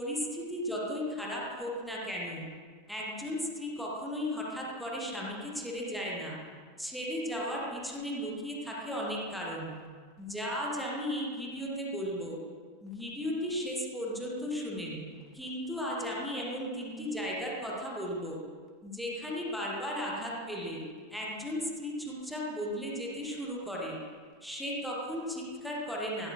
পরিস্থিতি যতই খারাপ হোক না কেন, একজন স্ত্রী কখনোই হঠাৎ করে স্বামীকে ছেড়ে যায় না। ছেড়ে যাওয়ার পিছনে লুকিয়ে থাকে অনেক কারণ। যা আজ আমি এই ভিডিওতে বলব। ভিডিওটি শেষ পর্যন্ত শুনেন। কিন্তু আজ আমি এমন তিনটি জায়গার কথা বলব, যেখানে বারবার আঘাত পেলে একজন স্ত্রী চুপচাপ বদলে যেতে শুরু করে। সে তখন চিৎকার করে না,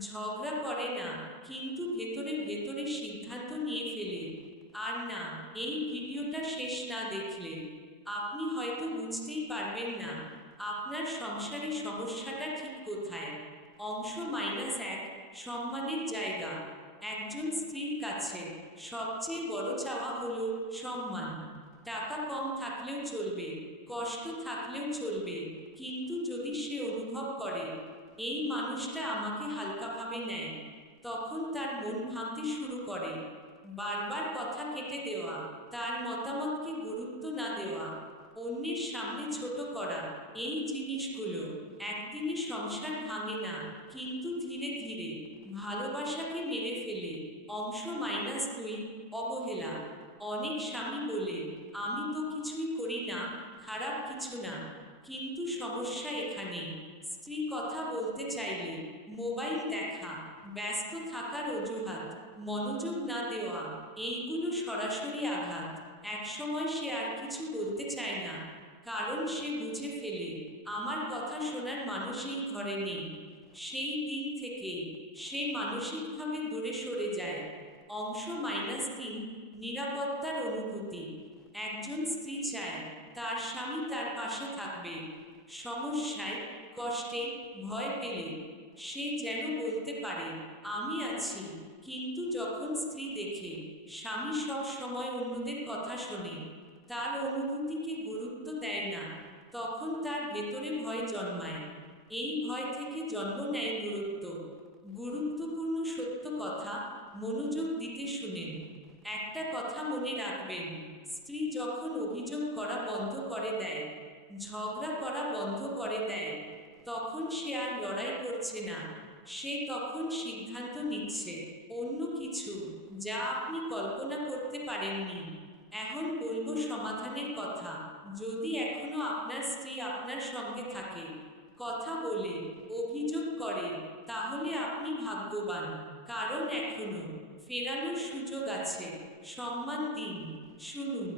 ঝগড়া করে না, কিন্তু ভেতরে ভেতরে সিদ্ধান্ত নিয়ে ফেলে। আর না, এই ভিডিওটা শেষ না দেখলে। আপনি হয়তো বুঝতেই পারবেন না, আপনার সংসারে সমস্যাটা ঠিক কোথায়। অংশ মাইনাস এক, সম্মানের জায়গা। একজন স্ত্রীর কাছে সবচেয়ে বড় চাওয়া হলো সম্মান। টাকা কম থাকলেও চলবে। কষ্ট থাকলেও চলবে, কিন্তু যদি সে অনুভব করে, এই মানুষটা আমাকে হালকাভাবে নেয় তখন তার মন ভাঙতে শুরু করে। বারবার কথা কেটে দেওয়া, তার মতামতকে গুরুত্ব না দেওয়া, অন্যের সামনে ছোট করা, এই জিনিসগুলো একদিনে সংসার ভাঙে না, কিন্তু ধীরে ধীরে ভালোবাসাকে মেরে ফেলে। অংশ মাইনাস দুই, অবহেলা। অনেক স্বামী বলে, আমি তো কিছুই করি না খারাপ কিছু না, কিন্তু সমস্যা এখানে। স্ত্রী কথা বলতে চাইলে মোবাইল দেখা, ব্যস্ত থাকার অজুহাত, মনোযোগ না দেওয়া, এইগুলো সরাসরি আঘাত। একসময় সে আর কিছু বলতে চায় না, কারণ সে বুঝে ফেলে, আমার কথা শোনার মানুষই ঘরে নেই। সেই দিন থেকে সে মানসিকভাবে দূরে সরে যায়। অংশ মাইনাস তিন, নিরাপত্তার অনুভূতি। একজন স্ত্রী চায় তার স্বামী তার পাশে থাকবে। সমস্যায়, কষ্টে, ভয় পেলে। সে যেন বলতে পারে, আমি আছি, কিন্তু যখন স্ত্রী দেখে, স্বামী সব সময় অন্যদের কথা শোনে। তার অনুভূতিকে গুরুত্ব দেয় না, তখন তার ভেতরে ভয় জন্মায়। এই ভয় থেকে জন্ম নেয় গুরুত্ব। গুরুত্বপূর্ণ সত্য কথা মনোযোগ দিতে শুনেন। একটা কথা মনে রাখবেন স্ত্রী যখন অভিযোগ করা বন্ধ করে দেয়, ঝগড়া করা বন্ধ করে দেয়, তখন সে আর লড়াই করছে না। সে তখন সিদ্ধান্ত নিচ্ছে, অন্য কিছু যা আপনি কল্পনা করতে পারেননি। এখন বলব সমাধানের কথা, যদি এখনও আপনার স্ত্রী আপনার সঙ্গে থাকে, কথা বলে, অভিযোগ করে, তাহলে আপনি ভাগ্যবান। কারণ এখনও ফেরানোর সুযোগ আছে, সম্মান দিন। শুনুন,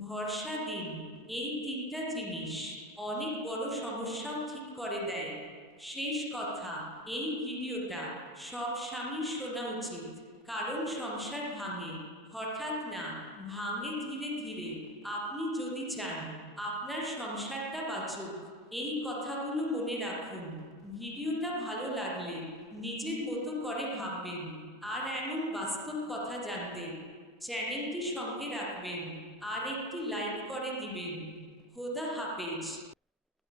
ভরসা দিন, এই তিনটা জিনিস অনেক বড় সমস্যাও ঠিক করে দেয়। শেষ কথা, এই ভিডিওটা সব স্বামীর শোনা উচিত, কারণ সংসার ভাঙে। হঠাৎ না, ভাঙে ধীরে ধীরে। আপনি যদি চান, আপনার সংসারটা বাঁচুক, এই কথাগুলো মনে রাখুন। ভিডিওটা ভালো লাগলে নিজের মতো করে ভাববেন। আর এমন বাস্তব কথা জানতে চ্যানেলটি সঙ্গে রাখবেন আর একটি লাইক করে দিবেন। খোদা হাফেজ।